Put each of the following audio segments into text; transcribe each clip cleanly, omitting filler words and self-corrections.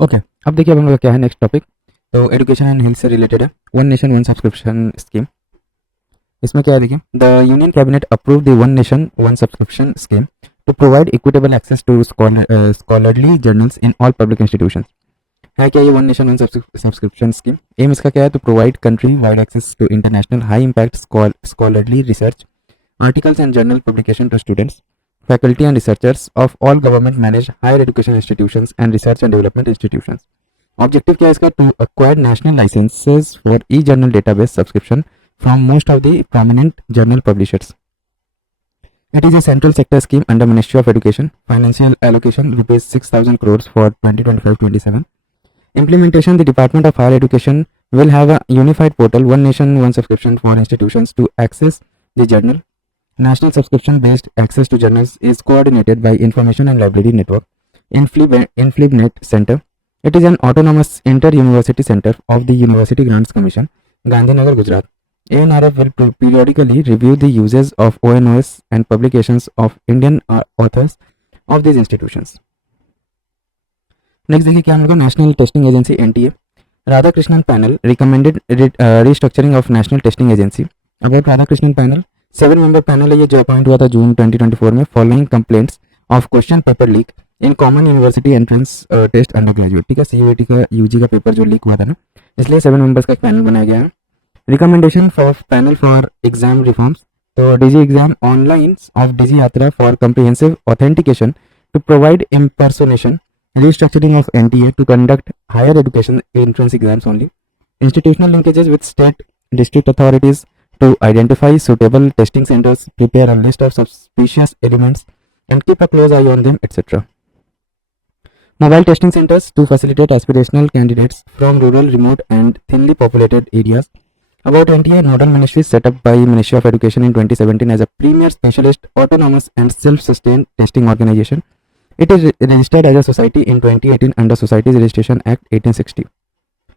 Okay, अब देखिए अब हम लोग का क्या है नेक्स्ट टॉपिक। तो एजुकेशन एंड हेल्थ से रिलेटेड है, one nation one subscription scheme. इसमें क्या है देखिए, the union cabinet approve the one nation one subscription scheme to provide equitable access to scholarly journals in all public institution. है क्या ये one nation one subscription scheme? Um इसका क्या है, to provide country wide access to international high impact scholarly research articles and journal publication to students, faculty and researchers of all government managed higher education institutions and research and development institutions. Objective क्या है इसका, to acquire national licenses for e-journal database subscription from most of the prominent journal publishers. It is a central sector scheme under Ministry of Education. Financial allocation rupees 6,000 crores for 2025-27. Implementation, the Department of Higher Education will have a unified portal, one nation, one subscription for institutions to access the journal. National subscription-based access to journals is coordinated by Information and Library Network, InflibNet Center. It is an autonomous inter-university center of the University Grants Commission, Gandhinagar, Gujarat. ANRF will periodically review the uses of ONOS and publications of Indian authors of these institutions. Next देखिए क्या हम लोग national testing agency NTA, Radhakrishnan panel recommended restructuring of national testing agency. About Radhakrishnan panel, 7 member panel है ये, जो appoint हुआ था जून 2024 में, following complaints of question paper leak in common university entrance test undergraduate. ठीक है, सीयूईटी का यूजी का पेपर जो लीक हुआ था ना, इसलिए 7 मेंबर्स का एक पैनल बनाया गया है। Recommendation for panel for exam reforms, तो Digi exam online of DigiYatra for comprehensive authentication to provide impersonation, restructuring of NTA to conduct higher education entrance exams only, institutional linkages with state district authorities to identify suitable testing centers, prepare a list of suspicious elements and keep a close eye on them, etc. Mobile testing centers to facilitate aspirational candidates from rural, remote and thinly populated areas. About NTA, nodal ministry set up by Ministry of Education in 2017 as a premier specialist, autonomous and self-sustained testing organization. It is registered as a society in 2018 under Societies Registration Act 1860.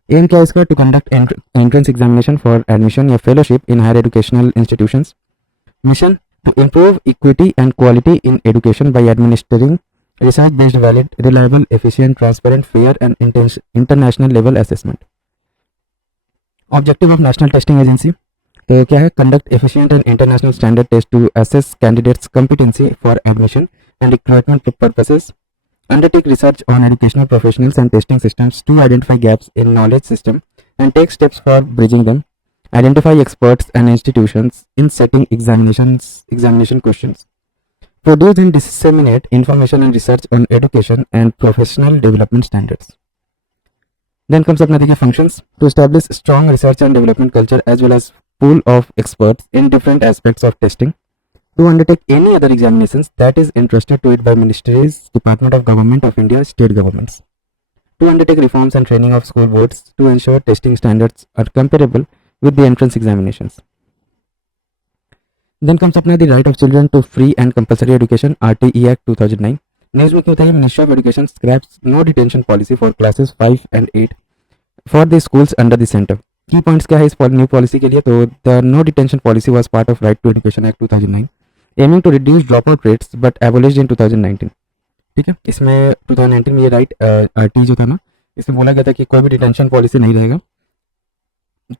Aim क्या है इसका, to conduct entrance examination for admission या fellowship in higher educational institutions. Mission, to improve equity and quality in education by administering research based valid reliable efficient transparent fair and international level assessment. Objective of national testing agency, तो क्या है, conduct efficient and international standard test to assess candidates competency for admission and recruitment purposes, undertake research on educational professionals and testing systems to identify gaps in knowledge system and take steps for bridging them, identify experts and institutions in setting examination questions, produce and disseminate information and research on education and professional development standards. Then comes up nothing functions, to establish strong research and development culture as well as pool of experts in different aspects of testing, to undertake any other examinations that is entrusted to it by ministries, Department of Government of India, state governments, to undertake reforms and training of school boards to ensure testing standards are comparable with the entrance examinations. Then comes up now the right of children to free and compulsory education, RTE Act 2009. News में क्या होता है, ministry of education scraps no detention policy for classes 5 and 8 for the schools under the centre. Key points क्या है इस new policy के लिए, तो the no detention policy was part of right to education act 2009 aiming to reduce dropout rates but abolished in 2019. ठीक है, इसमें 2019 में ये राइट आरटी जो था ना, इसमें बोला गया था कि कोई भी डिटेंशन पॉलिसी नहीं रहेगा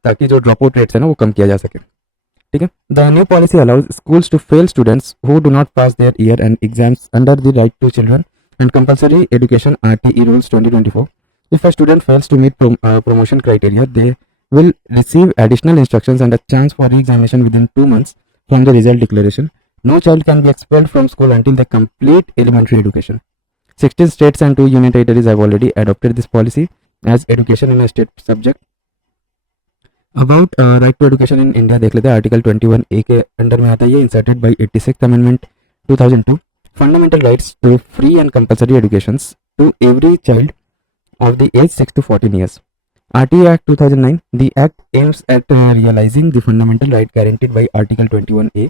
ताकि जो ड्रॉप आउट रेट्स है ना वो कम किया जा सके। ठीक है, the new policy allows schools to fail students who do not pass their year end exams under the right to children and compulsory education RTE rules 2024. If a student fails to meet promotion criteria, they will receive additional instructions and a chance for re-examination within 2 months from the result declaration. No child can be expelled from school until they complete elementary education. 16 states and 2 union territories have already adopted this policy as education in a state subject. About right to education in India देख लेते हैं, article 21A के under में आता है ये, inserted by 86th amendment 2002. Fundamental rights to free and compulsory educations to every child of the age 6 to 14 years. RTE Act 2009. The Act aims at realizing the fundamental right guaranteed by Article 21A.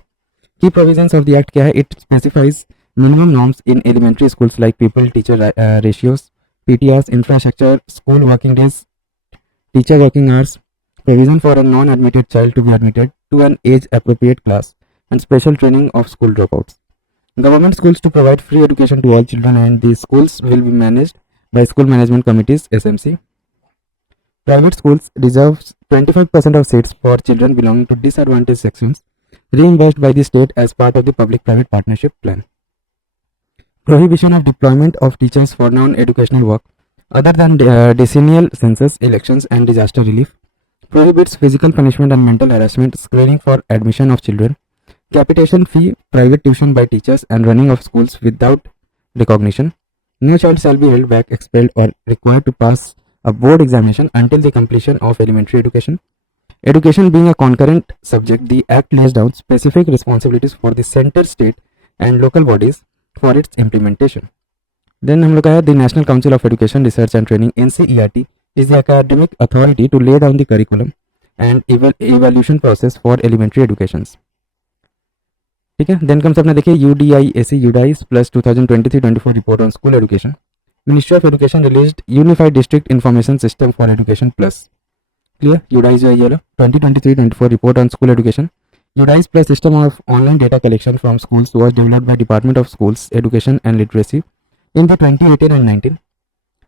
Key provisions of the Act क्या है, it specifies minimum norms in elementary schools like pupil teacher ratios, PTRs, infrastructure, school working days, teacher working hours, provision for a non-admitted child to be admitted to an age-appropriate class, and special training of school dropouts. Government schools to provide free education to all children, and the schools will be managed by school management committees SMC. Private schools reserves 25% of seats for children belonging to disadvantaged sections, reimbursed by the state as part of the public-private partnership plan. Prohibition of deployment of teachers for non-educational work other than decennial census, elections, and disaster relief. Prohibits physical punishment and mental harassment, screening for admission of children, capitation fee, private tuition by teachers, and running of schools without recognition. No child shall be held back, expelled, or required to pass a board examination until the completion of elementary education. Education being a concurrent subject, the Act lays down specific responsibilities for the center, state, and local bodies for its implementation. Then हम लोग का है the National Council of Education Research and Training NCERT is the academic authority to lay down the curriculum and evaluation process for elementary educations. ठीक है. Then comes अपना देखिए UDIAC UDIS plus 2023-24 report on school education. Ministry of Education released Unified District Information System for Education Plus. Clear? UDIS जो है ये 2023-24 report on school education. UDIS plus system of online data collection from schools was developed by Department of Schools Education and Literacy in the 2018 and 19.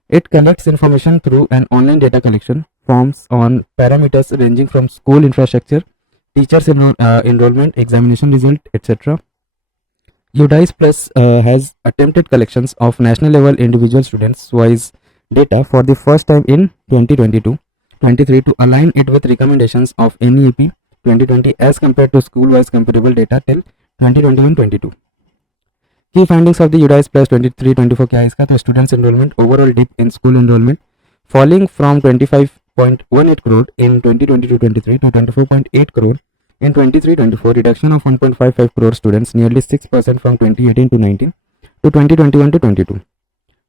It collects information through an online data collection forms on parameters ranging from school infrastructure, teachers enrollment, examination result, etc. UDIS Plus has attempted collections of national level individual students wise data for the first time in 2022-23 to align it with recommendations of NEP 2020 as compared to school wise comparable data till 2021-22. Key findings of the UDIS Plus 23-24 क्या है इसका? तो students enrollment overall dip in school enrollment falling from 25.18 crore in 2022-23 to 24.8 crore in 23-24, reduction of 1.55 crore students, nearly 6% from 2018 to 19 to 2021 to 22.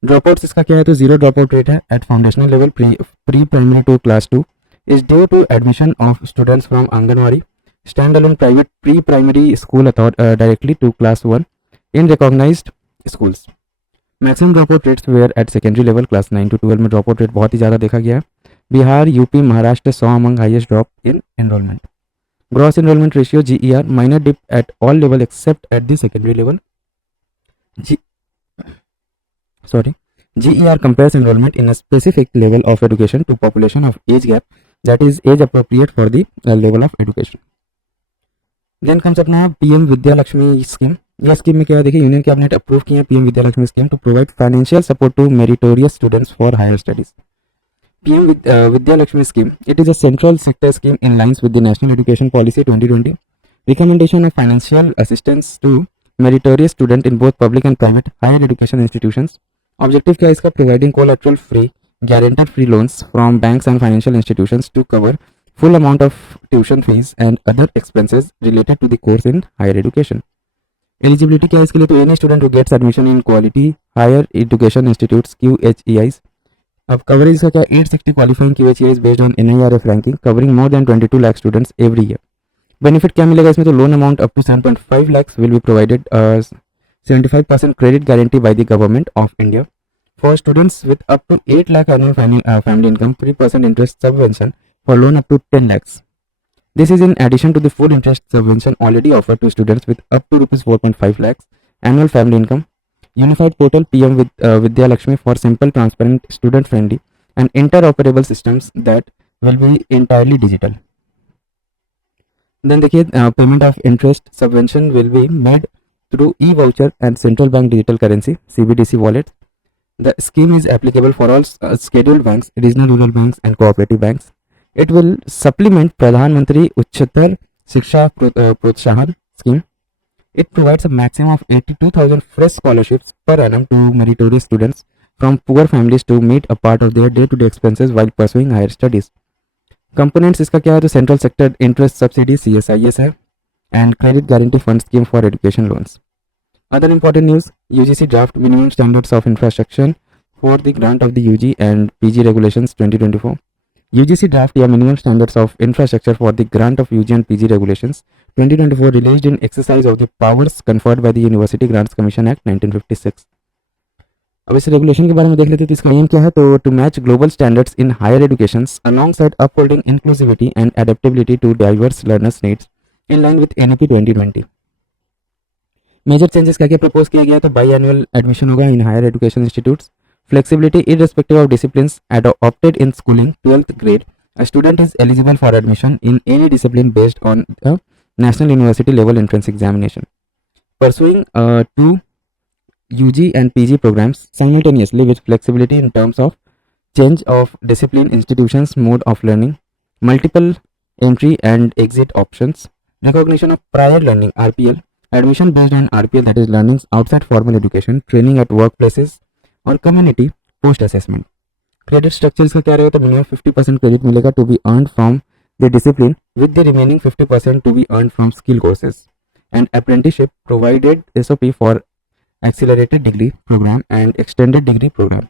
Dropouts इसका क्या है? तो zero dropout rate है at foundational level pre-primary to class 2 is due to admission of students from Anganwadi standalone private pre-primary school directly to class 1 in recognized schools. Maximum dropout rates were at secondary level class 9 to 12 में dropout rate बहुत ही ज़्यादा देखा गया है. Bihar, UP, Maharashtra saw among highest drop in enrollment. Gross enrollment ratio GER minor dip at all level except at the secondary level. GER compares enrollment in a specific level of education to population of age gap, that is age appropriate for the level of education. Then comes अपना PM Vidya Lakshmi scheme. यह scheme में क्या है? देखिए union cabinet approve किए हैं PM Vidya Lakshmi scheme to provide financial support to meritorious students for higher studies. PM Vidya Lakshmi scheme. It is a central sector scheme in lines with the National Education Policy 2020. Recommendation of financial assistance to meritorious student in both public and private higher education institutions. Objective क्या है इसका? Providing collateral free, guarantor free loans from banks and financial institutions to cover full amount of tuition fees and other expenses related to the course in higher education. Eligibility क्या है इसके लिए? तो any student who gets admission in quality higher education institutes QHEIs. अब coverage का क्या? 860 qualifying QHEIs based on NIRF ranking covering more than 22 lakh students every year. Benefit क्या मिलेगा इसमें? तो loan amount up to 7.5 lakhs will be provided 75% credit guarantee by the government of India. For students with up to 8 lakh annual family income, 3% interest subvention for loan up to 10 lakhs. This is in addition to the full interest subvention already offered to students with up to rupees 4.5 lakhs annual family income. Unified portal PM Vidya Lakshmi for simple, transparent, student friendly and interoperable systems that will be entirely digital. Then देखिए payment of interest subvention will be made through e-voucher and central bank digital currency CBDC wallets. The scheme is applicable for all scheduled banks, regional rural banks and cooperative banks. It will supplement Pradhan Mantri Uchchatar Shiksha Protsahan scheme. It provides a maximum of 82,000 fresh scholarships per annum to meritorious students from poor families to meet a part of their day-to-day expenses while pursuing higher studies. Components इसका क्या है? तो central sector interest subsidy CSIS है and credit guarantee fund scheme for education loans. Other important news: UGC draft minimum standards of infrastructure for the grant of the UG and PG regulations 2024. UGC draft या minimum standards of infrastructure for the grant of UG and PG regulations 2024 released in exercise of the powers conferred by the University Grants Commission Act 1956. अब इस regulation के बारे में देख लेते हैं. तो इसका एम क्या है? तो to match global standards in higher education alongside upholding inclusivity and adaptability to diverse learners needs in line with NEP 2020. Major changes क्या क्या प्रपोज किया गया? तो बाई एनुअल एडमिशन होगा in higher education institutes. Flexibility irrespective of disciplines opted in schooling 12th grade. A student is eligible for admission in any discipline based on the national university level entrance examination. Pursuing two UG and PG programs simultaneously with flexibility in terms of change of discipline, institutions, mode of learning, multiple entry and exit options, recognition of prior learning RPL, admission based on RPL, that is learnings outside formal education, training at workplaces और community post assessment. Credit structure इसका क्या रहेगा, तो minimum 50% credit मिलेगा to be earn from the discipline with the remaining 50% to be earn from skill courses and apprenticeship provided SOP for accelerated degree program and extended degree program.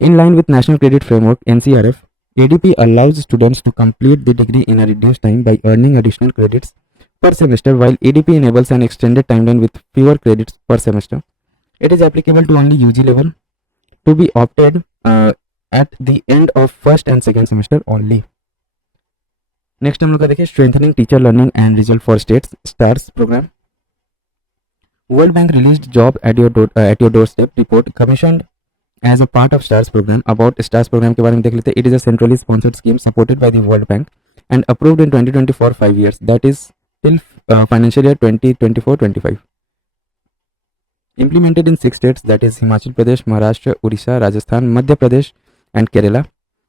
In line with National Credit Framework NCRF, ADP allows students to complete the degree in a reduced time by earning additional credits per semester, while ADP enables an extended timeline with fewer credits per semester. It is applicable to only UG level, to be opted at the end of first and second semester only. Next हम लोग का देखिए strengthening teacher learning and result for states STARS program. World Bank released job at your doorstep report commissioned as a part of STARS program. About STARS program के बारे में देख लेते हैं. It is a centrally sponsored scheme supported by the World Bank and approved in 2020 for 5 years. That is till financial year 2024-25. Implemented in 6 states, that is Himachal Pradesh, Maharashtra, Odisha, Rajasthan, Madhya Pradesh and Kerala.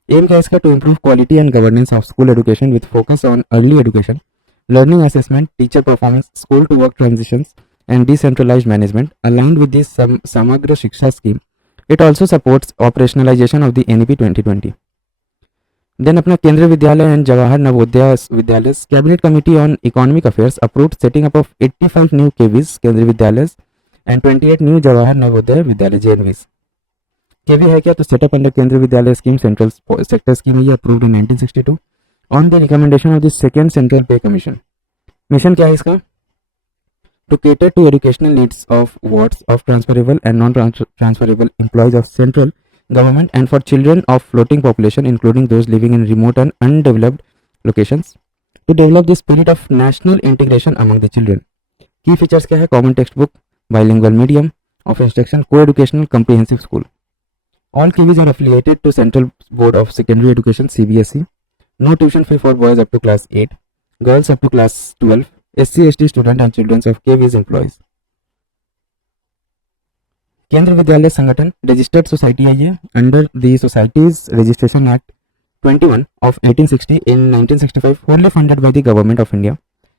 Aim क्या इसका, to improve quality and governance of school education with focus on early education, learning assessment, teacher performance, school to work transitions and decentralized management. Aligned with this Samagra Shiksha scheme, it also supports operationalization of the NEP 2020. Then अपना केंद्रीय विद्यालय and Jawahar Navodaya Vidyalaya cabinet committee on economic affairs approved setting up of 85 new KVs केंद्रीय विद्यालय and 28 new Jawahar Navodaya Vidyalaya JNVs. केवी है क्या, तो setup under केंद्रीय विद्यालय स्कीम सेंट्रल सेक्टर स्कीम है, approved in 1962 on the recommendation of the second central पे कमीशन. मिशन क्या है इसका, to cater to educational needs of wards of transferable and non-transferable employees of central government and for children of floating population including those living in remote and undeveloped locations, to develop the spirit of national integration among the children. Key features क्या है, common textbook, bilingual medium of instruction, co-educational comprehensive school. All KVs are affiliated to Central Board of Secondary Education CBSE. No tuition fee for boys up to class 8, girls up to class 12, SC/ST student and children of KV's employees. केंद्र विद्यालय संगठन registered society है ये under the societies registration act 21 of 1860 in 1965, wholly funded by the government of India.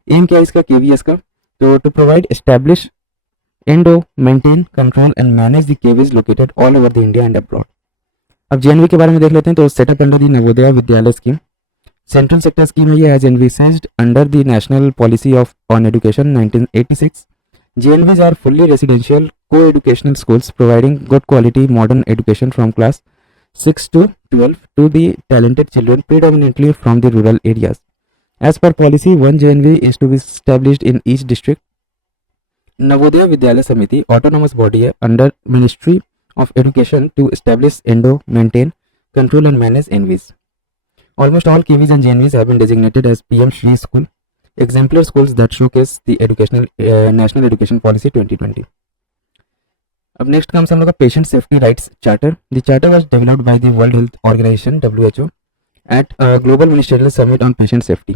Aim क्या है इसका, KVS का, तो to provide establish and maintain control and manage the KVs located all over the India and abroad. अब JNV के बारे में देख लेते हैं. तो setup under the Navodaya Vidyalaya scheme central sector scheme है ये, as envisaged under the national policy of on education 1986. JNVs are fully residential co-educational schools providing good quality modern education from class 6 to 12 to the talented children predominantly from the rural areas. As per policy, one JNV is to be established in each district. Navodaya Vidyalaya Samiti autonomous body है under Ministry of Education to establish, maintain, control and manage NVs. Almost all KVs and JNVs have been designated as PM Shri School, exemplar schools that showcase the educational National Education Policy 2020. अब next comes हम लोग का patient safety rights charter. The charter was developed by the world health organisation WHO at global ministerial summit on patient safety.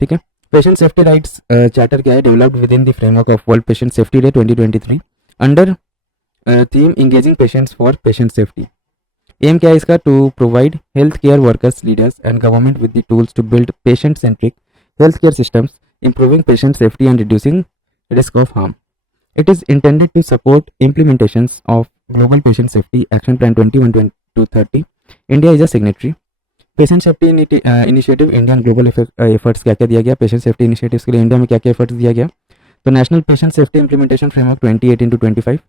ठीक है, patient safety rights charter क्या है, developed within the framework of world patient safety day 2023 under theme engaging patients for patient safety. Aim क्या है इसका, to provide health care workers leaders and government with the tools to build patient centric health care systems, improving patient safety and reducing risk of harm. It is intended to support implementations of Global Patient Safety Action Plan 21-30. India is a signatory. Patient Safety Initiative Indian Global Efforts क्या क्या दिया गया, patient safety initiatives के लिए India में क्या क्या efforts दिया गया. तो national patient safety implementation framework 2018-25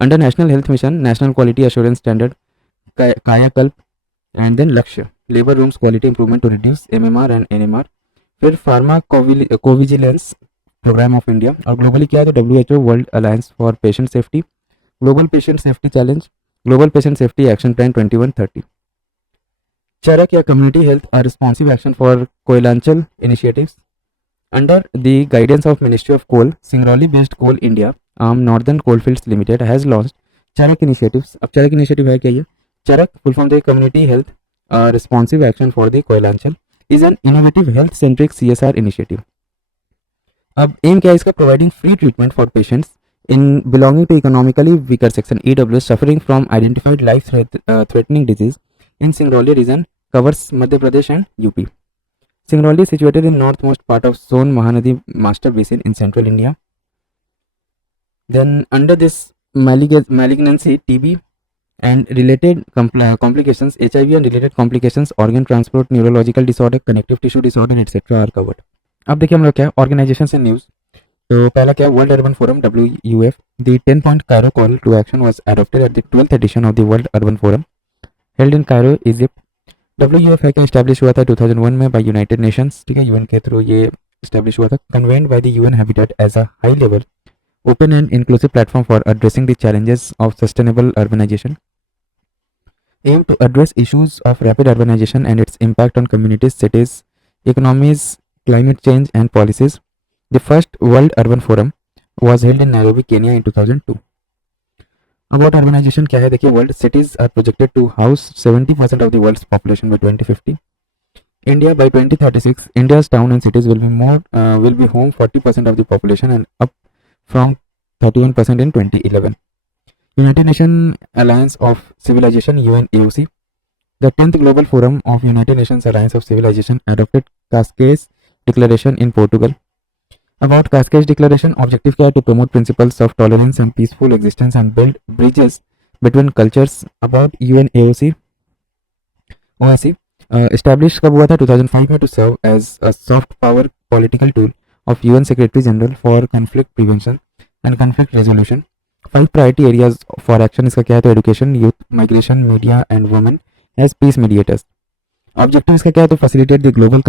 under national health mission, national quality assurance standard, Kayakalp and then Lakshya, labour rooms quality improvement to reduce MMR and NMR. फिर pharmacovigilance programme of India, और globally क्या है, तो WHO world alliance for patient safety, global patient safety challenge, global patient safety action plan 21-30. Charak या community health और responsive action for Koylanchal initiatives under the guidance of ministry of coal. Singrauli based coal India arm northern coalfields limited has launched Charak initiatives. अब Charak initiative है क्या ये? Charak full form the community health responsive action for the Koylanchal is an innovative health centric CSR initiative. अब aim क्या है इसका? Providing free treatment for patients in belonging to economically weaker section EWS suffering from identified life threatening disease in Singrauli region covers Madhya Pradesh and UP. Singrauli is situated in northmost part of Son Mahanadi master basin in central India. Then under this malignancy, TB and related complications, HIV and related complications, organ transport, neurological disorder, connective tissue disorder, etc. are covered. अब देखिए हम लोग क्या organisation से news. तो पहला क्या, world urban forum WUF, the 10-point Cairo call to action was adopted at the 12th edition of the World Urban Forum held in Cairo, Egypt. WUF है क्या, इस्टेब्लिश हुआ था 2001 में बाय यूनाइटेड नेशंस, ठीक है, यूएन के through ये establish हुआ था, convened by the UN habitat as a high level open and inclusive platform for addressing the challenges of sustainable urbanization, aim to address issues of rapid urbanization and its impact on communities, cities, economies, climate change and policies. The first World Urban Forum was held in Nairobi, Kenya in 2002. About urbanization क्या है देखिए, world cities are projected to house 70% of the world's population by 2050. India by 2036, India's town and cities will be home 40% of the population and up from 31% in 2011. United Nations Alliance of Civilization UNAOC, the 10th Global Forum of United Nations Alliance of Civilization adopted Cascais Declaration in Portugal. About Cascais Declaration, objective क्या है, to promote principles of tolerance and peaceful existence and build bridges between cultures. About UNAOC OIC, established कब हुआ था, 2005 में, to serve as a soft power political tool of UN Secretary General for conflict prevention and conflict resolution. 5 priority areas for action इसका क्या है, तो education, youth, migration, media and women as peace mediators. Objective इसका क्या है, तो facilitate the global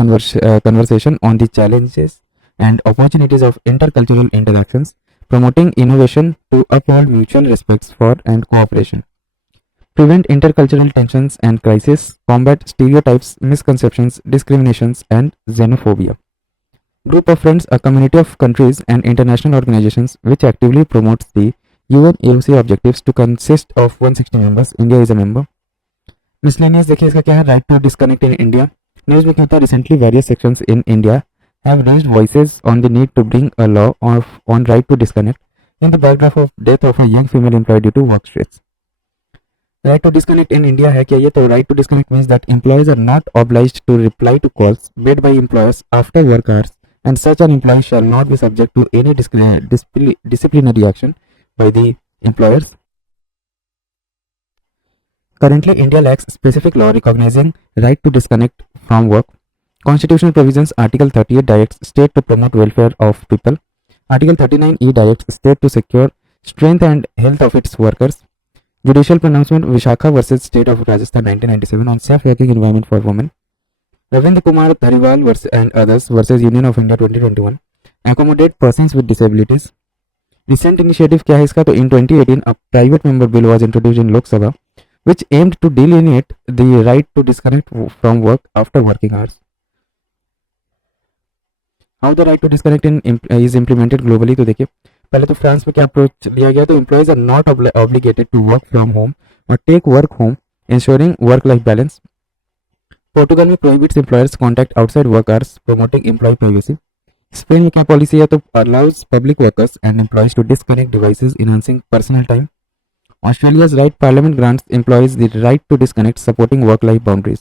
conversation on the challenges and opportunities of intercultural interactions, promoting innovation to uphold mutual respects for and cooperation, prevent intercultural tensions and crises, combat stereotypes, misconceptions, discriminations and xenophobia. Group of friends, a community of countries and international organizations which actively promotes the UNAOC objectives to consist of 160 members. India is a member. Miscellaneous देखिए इसका क्या है, right to disconnect in India. News में क्या होता है, recently various sections in India have raised voices on the need to bring a law on right to disconnect in the backdrop of death of a young female employee due to work stress. Right to disconnect in India है क्या ये, तो right to disconnect means that employees are not obliged to reply to calls made by employers after work hours, and such an employee shall not be subject to any disciplinary action by the employers. Currently, India lacks specific law recognizing right to disconnect from work. Constitutional provisions, Article 38 directs state to promote welfare of people. Article 39E directs state to secure strength and health of its workers. Judicial pronouncement, Vishakha versus State of Rajasthan 1997 on safe working environment for women. Ravindra Kumar Dhariwal and others versus Union of India 2021, accommodate persons with disabilities. Recent initiative क्या है इसका, तो in 2018 a private member bill was introduced in Lok Sabha which aimed to delineate the right to disconnect from work after working hours. How the right to disconnect is implemented globally, तो देखिए पहले तो France में क्या approach लिया गया, तो employees are not obligated to work from home और take work home, ensuring work life balance. Portugal में prohibits employers contact outside work hours, promoting employee privacy. Spain में क्या पॉलिसी है, तो allows public workers and employees to disconnect devices enhancing personal time. Australia's right parliament grants employees the right to disconnect, supporting work-life boundaries.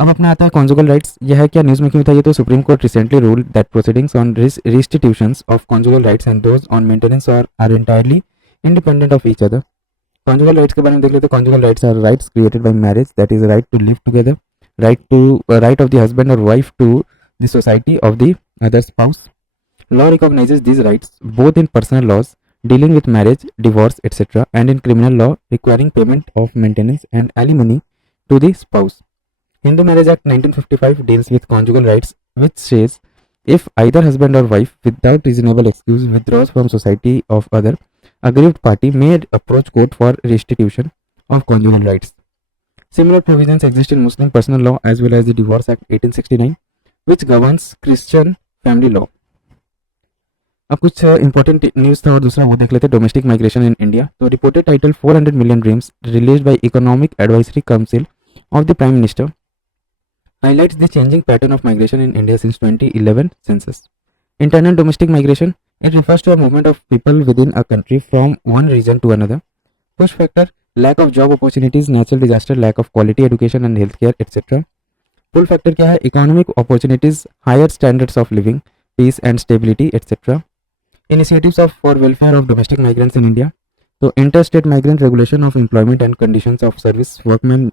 अब अपना आता है conjugal rights. यह है क्या, न्यूज़ में क्यों था ये, तो supreme court recently ruled that proceedings on restitutions of conjugal rights and those on maintenance are entirely independent of each other. Conjugal rights के बारे में देख लेते हैं. Conjugal rights are rights created by marriage, that is right to live together, right of the husband or wife to the society of the other spouse. Law recognizes these rights both in personal laws dealing with marriage, divorce, etc., and in criminal law requiring payment of maintenance and alimony to the spouse. Hindu Marriage Act 1955 deals with conjugal rights, which says if either husband or wife without reasonable excuse withdraws from society of other, aggrieved party may approach court for restitution of conjugal rights. Similar provisions exist in Muslim personal law as well as the Divorce Act 1869, which governs Christian family law. अब कुछ important news था और दूसरा वो देख लेते हैं। Domestic migration in India. तो reported title 400 million dreams released by economic advisory council of the prime minister highlights the changing pattern of migration in India since 2011 census. Internal domestic migration, it refers to a movement of people within a country from one region to another. Push factor, lack of job opportunities, natural disaster, lack of quality education and healthcare, etc. Pull factor क्या है? Economic opportunities, higher standards of living, peace and stability, etc. Initiatives of for welfare of domestic migrants in India. So Interstate Migrant Regulation of Employment and Conditions of Service Workmen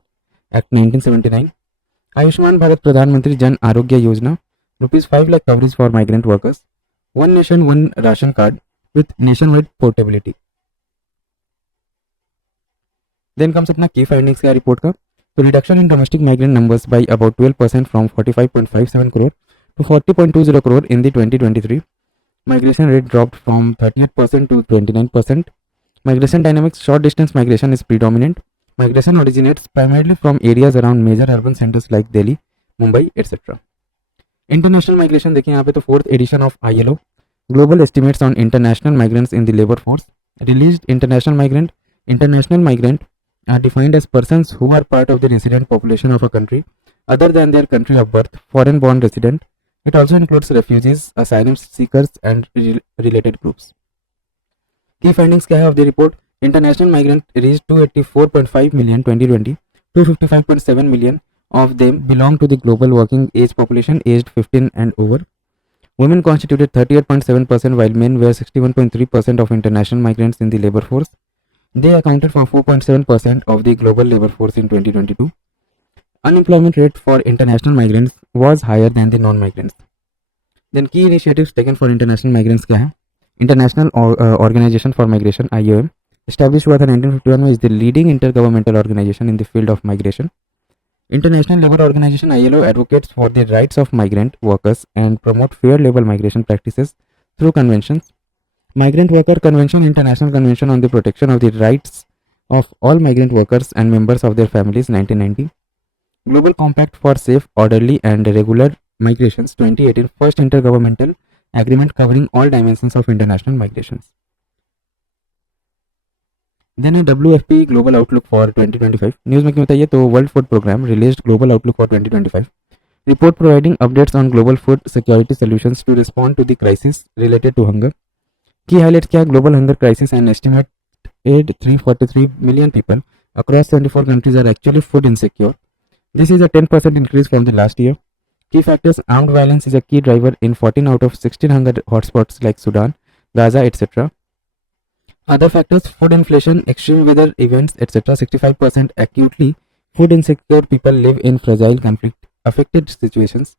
Act 1979. Ayushman Bharat प्रधानमंत्री Jan Arogya Yojana, ₹5 lakh coverage for migrant workers, one nation one ration card with nationwide portability. Then comes अपना key findings का report का। तो reduction in domestic migrant numbers by about 12% from 45.57 crore to 40.20 crore in the 2023. Migration rate dropped from 38% to 29%. Migration dynamics, short distance migration is predominant. Migration originates primarily from areas around major urban centers like Delhi, Mumbai, etc. International migration देखिए यहाँ पे तो 4th edition of ILO Global Estimates on International Migrants in the Labor Force released. International migrant are defined as persons who are part of the resident population of a country other than their country of birth, foreign born resident. It also includes refugees, asylum seekers and related groups. Key findings क्या है of the report? International migrant reached 284.5 million 2020. 255.7 million of them belong to the global working age population aged 15 and over. Women constituted 38.7% while men were 61.3% of international migrants in the labor force. They accounted for 4.7% of the global labor force in 2022. Unemployment rate for international migrants was higher than the non-migrants. Then key initiatives taken for international migrants क्या है? International Organization for Migration IOM established हुआ था 1951 में, is the leading intergovernmental organization in the field of migration. International Labour Organization ILO advocates for the rights of migrant workers and promote fair labor migration practices through conventions. Migrant Worker Convention, International Convention on the Protection of the Rights of All Migrant Workers and Members of their Families 1990. Global Compact for Safe, Orderly and Regular Migrations 2018, first intergovernmental agreement covering all dimensions of international migrations. Then a WFP Global Outlook for 2025. News में क्यों बताइए तो world food programme released global outlook for 2025. Report providing updates on global food security solutions to respond to the crisis related to hunger. Key highlight क्या? Global hunger crisis and estimated 343 million people across 74 countries are actually food insecure. This is a 10% increase from the last year. Key factors: armed violence is a key driver in 14 out of 16 hunger hotspots like Sudan, Gaza, etc. Other factors: food inflation, extreme weather events, etc. 65% acutely food insecure people live in fragile conflict affected situations.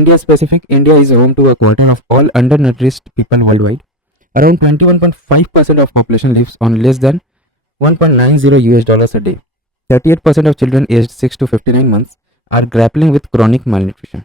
India specific: India is home to a quarter of all undernourished people worldwide. Around 21.5% of population lives on less than $1.90 a day. 38% of children aged 6 to 59 months are grappling with chronic malnutrition.